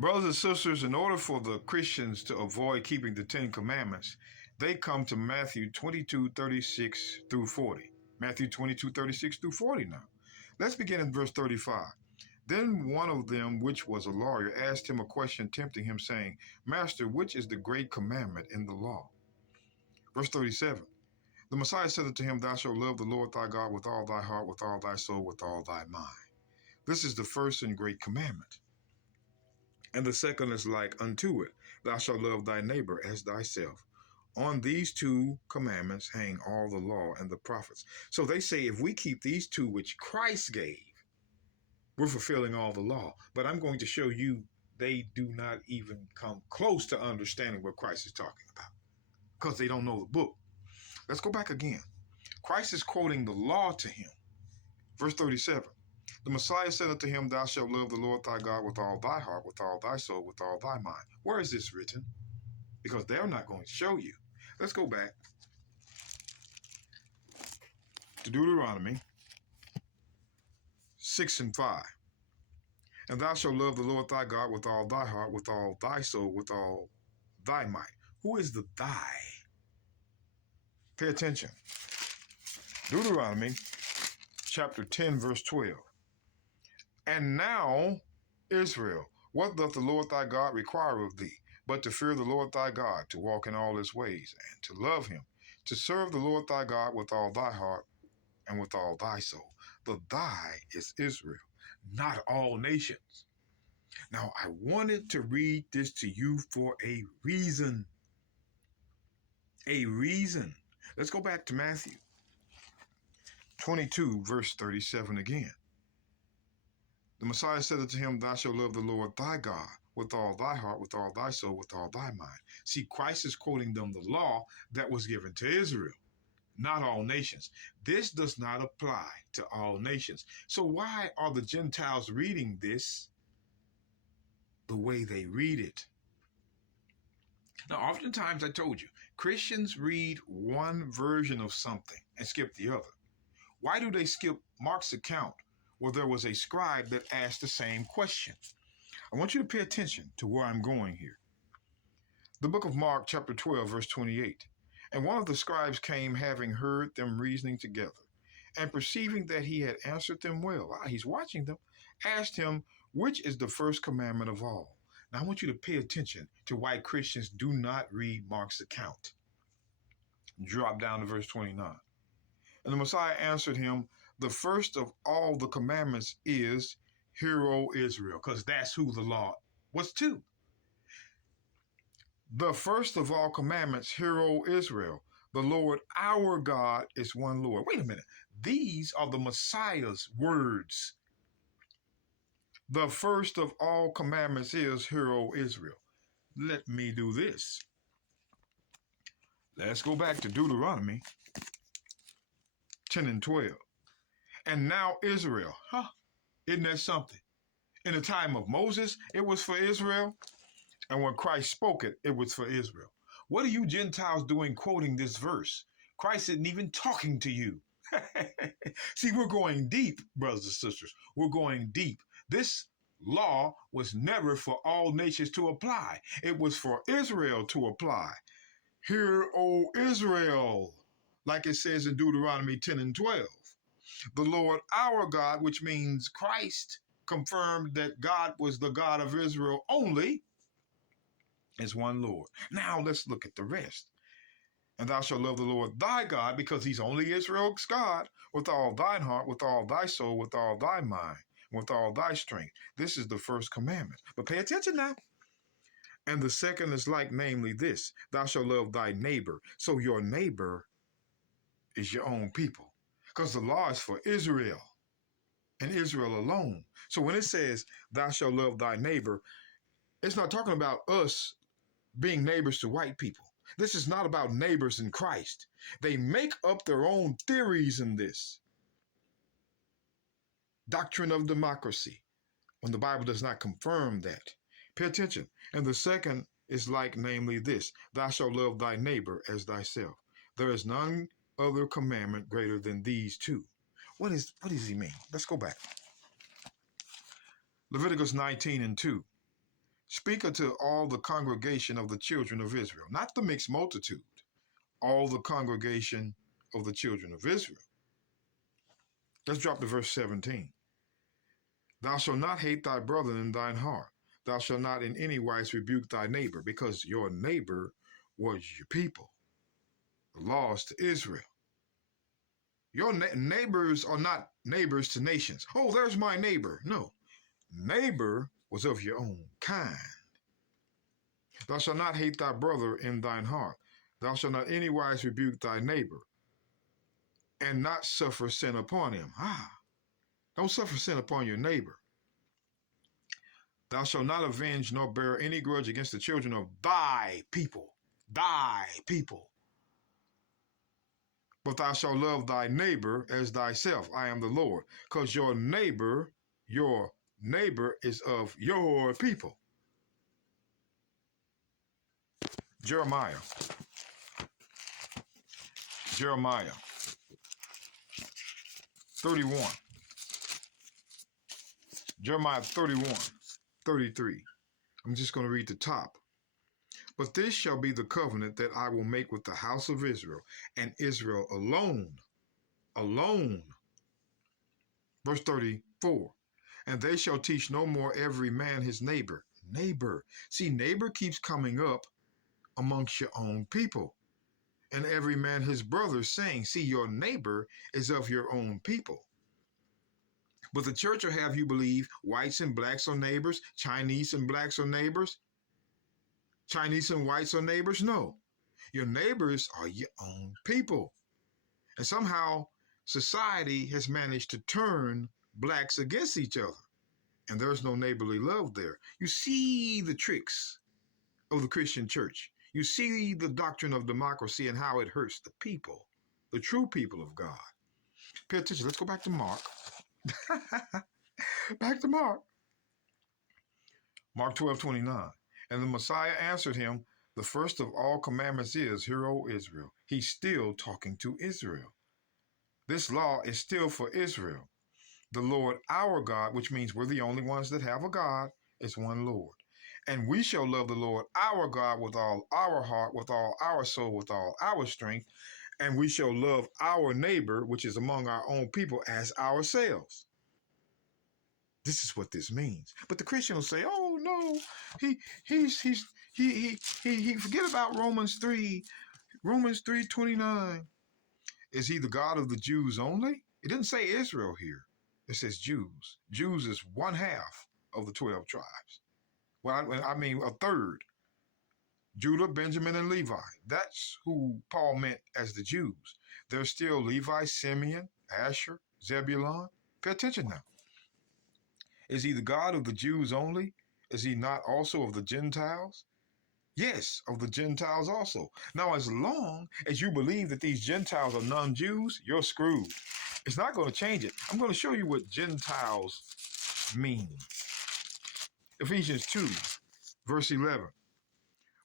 Brothers and sisters, in order for the Christians to avoid keeping the Ten Commandments, they come to Matthew 22:36-40. Matthew 22:36-40 now. Let's begin in verse 35. Then one of them, which was a lawyer, asked him a question, tempting him, saying, Master, which is the great commandment in the law? Verse 37. The Messiah said unto him, Thou shalt love the Lord thy God with all thy heart, with all thy soul, with all thy mind. This is the first and great commandment. And the second is like unto it, Thou shalt love thy neighbor as thyself. On these two commandments hang all the law and the prophets. So they say if we keep these two which Christ gave, we're fulfilling all the law. But I'm going to show you they do not even come close to understanding what Christ is talking about because they don't know the book. Let's go back again. Christ is quoting the law to him. Verse 37. The Messiah said unto him, Thou shalt love the Lord thy God with all thy heart, with all thy soul, with all thy mind. Where is this written? Because they're not going to show you. Let's go back to Deuteronomy 6:5. And thou shalt love the Lord thy God with all thy heart, with all thy soul, with all thy might. Who is the thy? Pay attention. Deuteronomy chapter 10, verse 12. And now, Israel, what doth the Lord thy God require of thee, but to fear the Lord thy God, to walk in all his ways, and to love him, to serve the Lord thy God with all thy heart and with all thy soul. The thy is Israel, not all nations. Now, I wanted to read this to you for a reason. A reason. Let's go back to Matthew 22, verse 37 again. The Messiah said unto him, Thou shalt love the Lord thy God with all thy heart, with all thy soul, with all thy mind. See, Christ is quoting them the law that was given to Israel, not all nations. This does not apply to all nations. So why are the Gentiles reading this the way they read it? Now, oftentimes I told you, Christians read one version of something and skip the other. Why do they skip Mark's account where there was a scribe that asked the same question? I want you to pay attention to where I'm going here. The book of Mark, chapter 12, verse 28. And one of the scribes came, having heard them reasoning together, and perceiving that he had answered them well, he's watching them, asked him, which is the first commandment of all? Now I want you to pay attention to why Christians do not read Mark's account. Drop down to verse 29. And the Messiah answered him, the first of all the commandments is, Hear, O Israel, because that's who the law was to. The first of all commandments, Hear, O Israel, the Lord our God is one Lord. Wait a minute. These are the Messiah's words. The first of all commandments is, Hear, O Israel. Let me do this. Let's go back to Deuteronomy 10 and 12. And now Israel, isn't that something? In the time of Moses, it was for Israel. And when Christ spoke it, it was for Israel. What are you Gentiles doing quoting this verse? Christ isn't even talking to you. See, we're going deep, brothers and sisters. We're going deep. This law was never for all nations to apply. It was for Israel to apply. Hear, O Israel, like it says in Deuteronomy 10 and 12. The Lord our God, which means Christ confirmed that God was the God of Israel only, is one Lord. Now let's look at the rest. And thou shalt love the Lord thy God, because he's only Israel's God, with all thine heart, with all thy soul, with all thy mind, with all thy strength. This is the first commandment. But pay attention now. And the second is like, namely this, thou shalt love thy neighbor. So your neighbor is your own people, because the law is for Israel and Israel alone. So when it says thou shalt love thy neighbor, it's not talking about us being neighbors to white people. This is not about neighbors in Christ. They make up their own theories in this doctrine of democracy when the Bible does not confirm that. Pay attention. And the second is like, namely this, thou shalt love thy neighbor as thyself. There is none other commandment greater than these two. What does he mean? Let's go back. Leviticus 19 and 2. Speak unto all the congregation of the children of Israel, not the mixed multitude, all the congregation of the children of Israel. Let's drop to verse 17. Thou shalt not hate thy brother in thine heart. Thou shalt not in any wise rebuke thy neighbor, because your neighbor was your people. The laws to Israel. Your neighbors are not neighbors to nations. Oh, there's my neighbor. No. Neighbor was of your own kind. Thou shalt not hate thy brother in thine heart. Thou shalt not anywise rebuke thy neighbor, and not suffer sin upon him. Don't suffer sin upon your neighbor. Thou shalt not avenge nor bear any grudge against the children of thy people. Thy people. But thou shalt love thy neighbor as thyself. I am the Lord. Because your neighbor is of your people. Jeremiah 31. Jeremiah 31:33. I'm just going to read the top. But this shall be the covenant that I will make with the house of Israel, and Israel alone. Verse 34. And they shall teach no more every man his neighbor. Neighbor. See, neighbor keeps coming up amongst your own people. And every man his brother, saying, see, your neighbor is of your own people. But the church will have you believe whites and blacks are neighbors, Chinese and blacks are neighbors, Chinese and whites are neighbors. No, your neighbors are your own people. And somehow society has managed to turn blacks against each other. And there's no neighborly love there. You see the tricks of the Christian church. You see the doctrine of democracy and how it hurts the people, the true people of God. Pay attention. Let's go back to Mark. Back to Mark. Mark 12:29. And the Messiah answered him, the first of all commandments is, hear, O Israel. He's still talking to Israel. This law is still for Israel. The Lord our God, which means we're the only ones that have a God, is one Lord. And we shall love the Lord our God with all our heart, with all our soul, with all our strength. And we shall love our neighbor, which is among our own people, as ourselves. This is what this means. But the Christian will say, oh no, he forget about Romans 3:29. Is he the God of the Jews only? It didn't say Israel here. It says Jews. Jews is one half of the 12 tribes. Well, I mean a third. Judah, Benjamin, and Levi. That's who Paul meant as the Jews. There's still Levi, Simeon, Asher, Zebulun. Pay attention now. Is he the God of the Jews only? Is he not also of the Gentiles? Yes, of the Gentiles also. Now, as long as you believe that these Gentiles are non-Jews, you're screwed. It's not going to change it. I'm going to show you what Gentiles mean. Ephesians 2, verse 11.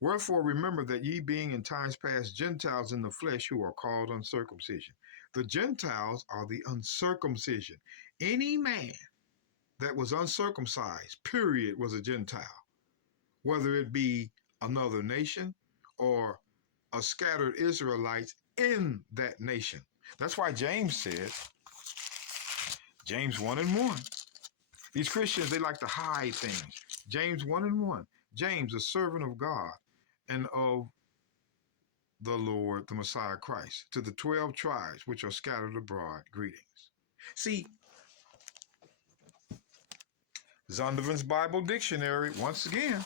Wherefore remember that ye being in times past Gentiles in the flesh, who are called uncircumcision. The Gentiles are the uncircumcision. Any man that was uncircumcised, period, was a Gentile. Whether it be another nation or a scattered Israelites in that nation. That's why James said, James 1:1. These Christians, they like to hide things. James 1:1. James, a servant of God and of the Lord, the Messiah Christ, to the 12 tribes which are scattered abroad, greetings. See, Zondervan's Bible Dictionary, once again,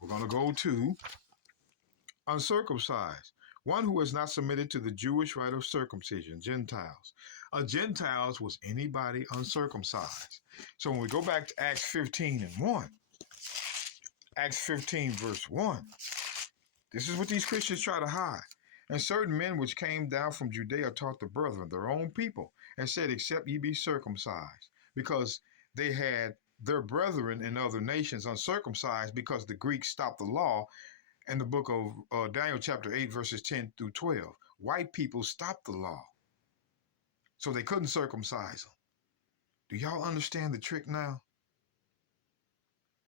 we're going to go to uncircumcised. One who is not submitted to the Jewish rite of circumcision, Gentiles. Gentiles was anybody uncircumcised. So when we go back to Acts 15:1, Acts 15 verse 1, this is what these Christians try to hide. And certain men which came down from Judea taught the brethren, their own people, and said, except ye be circumcised, because they had their brethren in other nations uncircumcised, because the Greeks stopped the law. In the book of Daniel chapter 8, verses 10 through 12, white people stopped the law, so they couldn't circumcise them. Do y'all understand the trick now?